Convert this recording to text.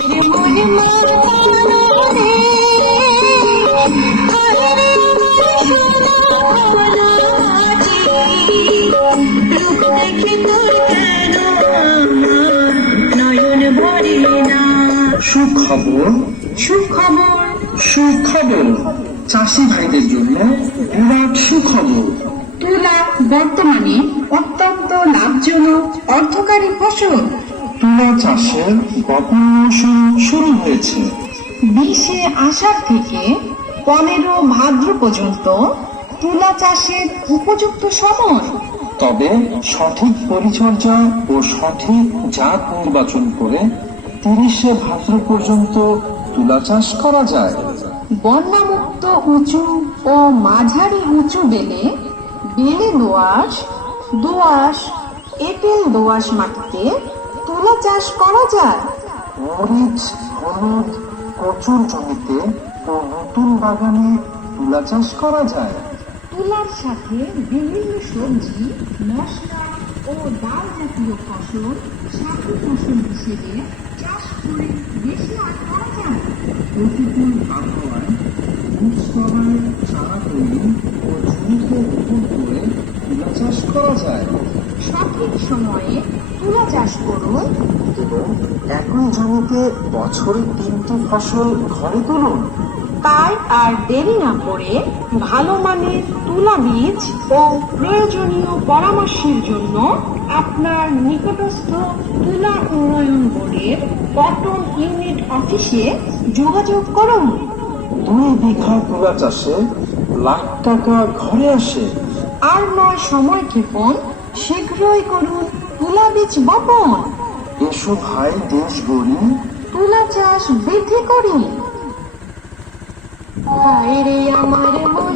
সুখবর, সুখবর, সুখবর, চাষি ভাইদের জন্য বিরাট সুখবর। তুলা বর্তমানে অত্যন্ত লাভজনক অর্থকারী ফসল। তুলা চাষের বপন মৌসুম শুরু হয়েছে। 20 আষাঢ় থেকে 15 ভাদ্র পর্যন্ত তুলা চাষের উপযুক্ত সময়। তবে সঠিক পরিচর্যা ও সঠিক জাত নির্বাচন করে 30 ভাদ্র পর্যন্ত তুলা চাষ করা যায়। বন্যামুক্ত উঁচু ও মাঝারি উঁচু বেলে দোআঁশ, দোআঁশ, এঁটেল দোআঁশ মাটিতে তুলা চাষ করা যায়। মরিচ, হলুদ, প্রচুর জমিতে ও নতুন বাগানে তুলা চাষ করা যায়। তুলার সাথে বিভিন্ন সবজি, মশলা ও ডাল জাতীয় ফসল সাথী ফসল হিসেবে চাষ করে বেশি আয় করা যায়। প্রতিকূল আবহাওয়ায় বীজতলায় চারা তৈরি ও জমিতে রোপণ করে তুলা চাষ করা যায়। সঠিক সময়ে তুলা চাষ করুন এবং একই জমিতে বছরে 3টি ফসল ঘরে তুলুন। তাই আর দেরি না করে ভালো মানের তুলা বীজ ও প্রয়োজনীয় পরামর্শের জন্য আপনার নিকটস্থ তুলা উন্নয়ন বোর্ডের পটন ইউনিট অফিসে যোগাযোগ করুন। 2 বিঘা তুলা চাষে লাখ টাকা ঘরে আসে। আর নয় সময় ক্ষেপণ, শীঘ্রই করুন তুলা বীজ বপন। এসো ভাই দেশ গড়ি, তুলা চাষ বৃদ্ধি করি। হায় রে আমার মনে